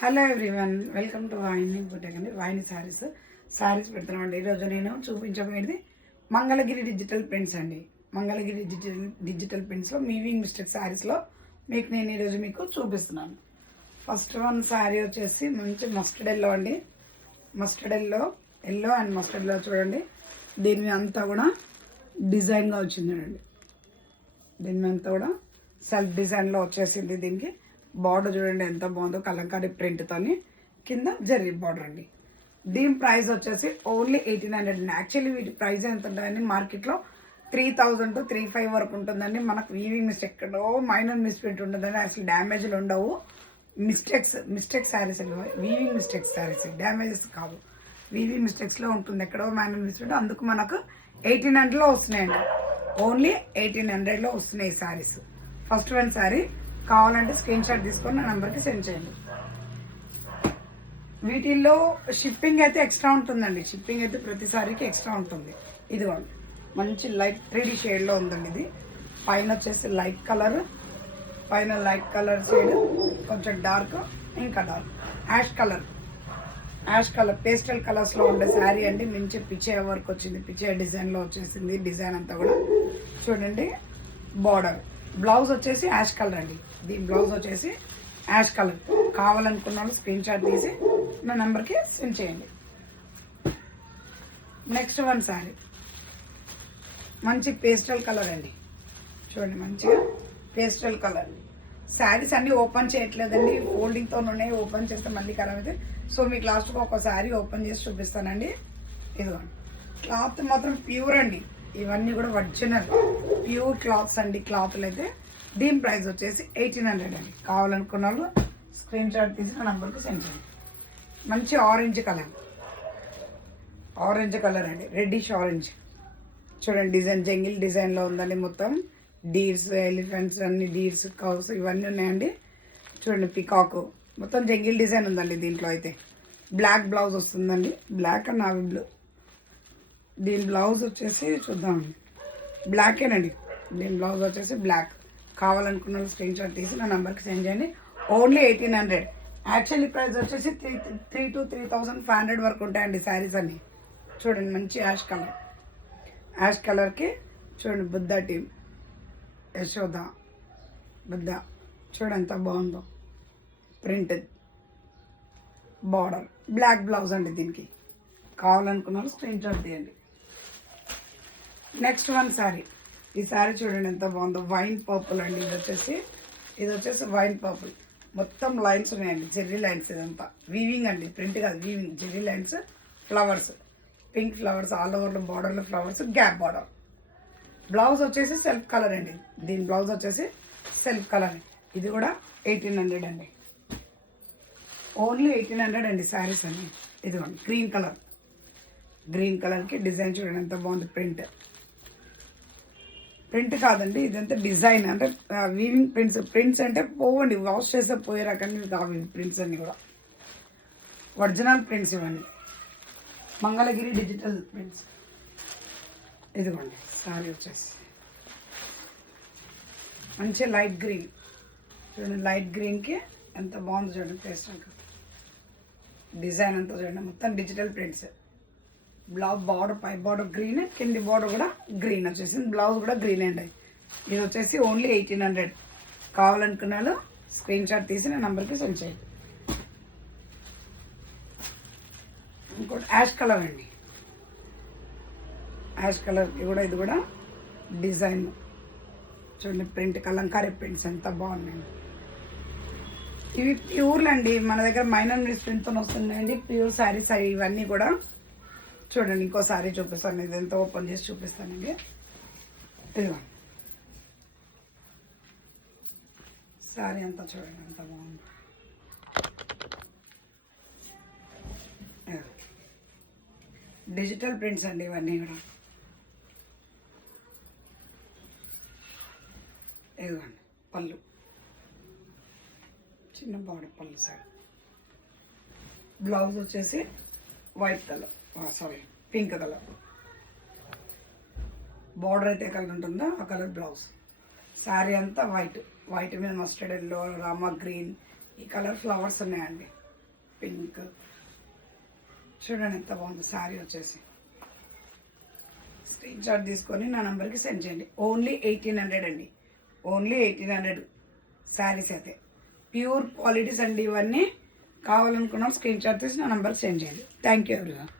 Hello everyone, welcome to Vaini boutique అండి. వాయిని శారీస్ పెడుతున్నామండి. ఈరోజు నేను చూపించబోయేది మంగళగిరి డిజిటల్ ప్రింట్స్ అండి. మంగళగిరి డిజిటల్ ప్రింట్స్లో వీవింగ్ మిస్టేక్ శారీస్లో నేను ఈరోజు మీకు చూపిస్తున్నాను. ఫస్ట్ వన్ శారీ వచ్చేసి మంచి మస్టర్డ్ ఎల్లో అండి. Mustard yellow and mustard yellow చూడండి. దీని మీద అంతా కూడా డిజైన్గా వచ్చింది చూడండి. దీని మీద అంతా కూడా సెల్ఫ్ డిజైన్లో వచ్చేసింది. దీనికి బార్డర్ చూడండి ఎంత బాగుందో, కలంకారీ ప్రింట్తోని కింద జరీ బార్డర్ అండి. దీని ప్రైస్ వచ్చేసి ఓన్లీ 1800 అండి. యాక్చువల్లీ వీటి ప్రైస్ ఎంత ఉంటుందండి, మార్కెట్లో 3000 to 35 వరకు ఉంటుందండి. మనకు వీవింగ్ మిస్టేక్ ఎక్కడో మైనర్ మిస్ప్రింట్ ఉంటుందండి. అసలు డ్యామేజ్లు ఉండవు. మిస్టేక్ శారీస్ అండి, వీవింగ్ మిస్టేక్ శారీస్, డ్యామేజెస్ కాదు. వీవింగ్ మిస్టేక్స్లో ఉంటుంది ఎక్కడో మైనర్ మిస్ప్రింట్. అందుకు మనకు 1800లో వస్తున్నాయండి. ఓన్లీ 1800లో వస్తున్నాయి ఈ శారీస్. ఫస్ట్ వన్ శారీ కావాలంటే స్క్రీన్ షాట్ తీసుకొని నా నెంబర్కి సెండ్ చేయండి. వీటిల్లో షిప్పింగ్ అయితే ఎక్స్ట్రా ఉంటుందండి. షిప్పింగ్ అయితే ప్రతిసారికి ఎక్స్ట్రా ఉంటుంది. ఇదిగోండి మంచి లైట్ 3D షేడ్లో ఉందండి. ఇది పైన వచ్చేసి లైట్ కలర్, పైన లైట్ కలర్ షేడ్, కొంచెం డార్క్, ఇంకా డార్క్ యాష్ కలర్ పేస్టల్ కలర్స్లో ఉండే శారీ అండి. మంచి పిచ్చే వర్క్ వచ్చింది, పిచ్చే డిజైన్లో వచ్చేసింది. డిజైన్ అంతా కూడా చూడండి. బార్డర్, బ్లౌజ్ వచ్చేసి యాష్ కలర్ అండి. దీని బ్లౌజ్ వచ్చేసి యాష్ కలర్. కావాలనుకున్న వాళ్ళు స్క్రీన్ షాట్ తీసి నా నెంబర్కి సెండ్ చేయండి. నెక్స్ట్ వన్ శారీ మంచి పేస్టల్ కలర్ అండి. చూడండి మంచిగా పేస్టల్ కలర్. శారీస్ అన్నీ ఓపెన్ చేయట్లేదండి, ఫోల్డింగ్తో ఉన్నాయి. ఓపెన్ చేస్తే మళ్ళీ ఖరాబ్ అయితే, సో మీకు లాస్ట్గా ఒక శారీ ఓపెన్ చేసి చూపిస్తానండి. ఇదిగోండి, క్లాత్ మాత్రం ప్యూర్ అండి. ఇవన్నీ కూడా ఒరిజినల్ ప్యూర్ క్లాత్స్ అండి. క్లాత్లు అయితే దీని ప్రైస్ వచ్చేసి 1800 అండి. కావాలనుకున్న వాళ్ళు స్క్రీన్ షాట్ తీసి నా నెంబర్కి సెండ్ చేయండి. మంచి ఆరెంజ్ కలర్ అండి, రెడ్డిష్ ఆరెంజ్. చూడండి డిజైన్ జంగిల్ డిజైన్లో ఉందండి. మొత్తం డీర్స్, ఎలిఫెంట్స్, అన్ని డీర్స్, కౌస్ ఇవన్నీ ఉన్నాయండి. చూడండి పికాక్, మొత్తం జంగిల్ డిజైన్ ఉందండి. దీంట్లో అయితే బ్లాక్ బ్లౌజ్ వస్తుందండి, బ్లాక్ అండ్ నావీ బ్లూ. దీని బ్లౌజ్ వచ్చేసి చూద్దామండి, బ్లాకేనండి. దీని బ్లౌజ్ వచ్చేసి బ్లాక్. కావాలనుకున్న స్క్రీన్ షాట్ తీసి నా నెంబర్కి సెండ్ చేయండి. ఓన్లీ 1800. యాక్చువల్లీ ప్రైస్ వచ్చేసి 3 to 3500 వరకు ఉంటాయండి శారీస్ అన్నీ. చూడండి మంచి యాష్ కలర్కి చూడండి బుద్ధ టీమ్, యశోద బుద్ధ. చూడండి ఎంత బాగుందో ప్రింట్. బార్డర్, బ్లాక్ బ్లౌజ్ అండి. దీనికి కావాలనుకున్న వాళ్ళు స్క్రీన్ షాట్ తీయండి. Next one sari. ఈ శారీ చూడండి ఎంత బాగుందో, వైన్ పర్పుల్ అండి. ఇది వచ్చేసి వైన్ పర్పుల్. మొత్తం లైన్స్ ఉన్నాయండి, జెర్రీ లైన్స్. ఇదంతా వీవింగ్ అండి, ప్రింట్ కాదు, weaving. Jerry lines, flowers, pink flowers, all ఓవర్లో బార్డర్లో ఫ్లవర్స్, గ్యాప్ బార్డర్. బ్లౌజ్ వచ్చేసి సెల్ఫ్ కలర్ అండి. దీని బ్లౌజ్ వచ్చేసి సెల్ఫ్ కలర్. ఇది కూడా 1800 అండి. ఓన్లీ 1800 అండి శారీస్ అన్ని. ఇదిగోండి గ్రీన్ కలర్కి డిజైన్ చూడండి ఎంత బాగుంది. ప్రింట్ కాదండి, ఇదంతా డిజైన్. అంటే వీవింగ్ ప్రింట్స్ అంటే పోవండి, వాష్ చేస్తే పోయే రకంగా కావు ప్రింట్స్ అన్నీ కూడా. ఒరిజినల్ ప్రింట్స్ ఇవన్నీ, మంగళగిరి డిజిటల్ ప్రింట్స్. ఇదిగోండి సారీ వచ్చేసి మంచి లైట్ గ్రీన్. చూడండి లైట్ గ్రీన్కి ఎంత బాగుంది చూడండి. పేస్టల్ డిజైన్ అంతా చూడండి, మొత్తం డిజిటల్ ప్రింట్స్. బార్డర్, పై బార్డర్ గ్రీన్, కింది బార్డర్ కూడా గ్రీన్ వచ్చేసింది. బ్లౌజ్ కూడా గ్రీన్ అండి. ఇది వచ్చేసి ఓన్లీ 1800. కావాలనుకున్న వాళ్ళు స్క్రీన్ షాట్ తీసి నా నెంబర్కి సెండ్ చేయండి. ఇంకోటి యాష్ కలర్ అండి. యాష్ కలర్కి కూడా ఇది కూడా డిజైన్ చూడండి. ప్రింట్ కలంకారీ ప్రింట్స్ ఎంత బాగున్నాయండి. ఇవి ప్యూర్లు అండి. మన దగ్గర మైనర్ మిస్ ప్రింట్తో వస్తున్నాయండి ప్యూర్ శారీస్ ఇవన్నీ కూడా. చూడండి ఇంకో శారీ చూపిస్తాను. ఇది ఎంత ఓపెన్ చేసి చూపిస్తానండి. ఇదిగో శారీ అంతా చూడండి ఎంత బాగుంది. డిజిటల్ ప్రింట్స్ అండి ఇవన్నీ కూడా. ఇదిగోండి పళ్ళు, చిన్న బార్డర్ పళ్ళు సారీ. బ్లౌజ్ వచ్చేసి white colour, pink colour. Border అయితే కలర్ ఉంటుందో ఆ కలర్ బ్లౌజ్. శారీ అంతా వైట్ మీద మస్టర్డ్ ఎల్లో, రామా గ్రీన్, ఈ కలర్ ఫ్లవర్స్ ఉన్నాయండి. పింక్. చూడండి ఎంత బాగుంది శారీ వచ్చేసి. స్క్రీన్ షాట్ తీసుకొని నా నెంబర్కి సెండ్ చేయండి. ఓన్లీ 1800 అండి, ఓన్లీ 1800 శారీస్ అయితే. ప్యూర్ క్వాలిటీస్ అండి ఇవన్నీ. కావాలనుకున్నాం స్క్రీన్ షాట్ తీసి నా నెంబర్కి సెండ్ చేయండి. Thank you everyone.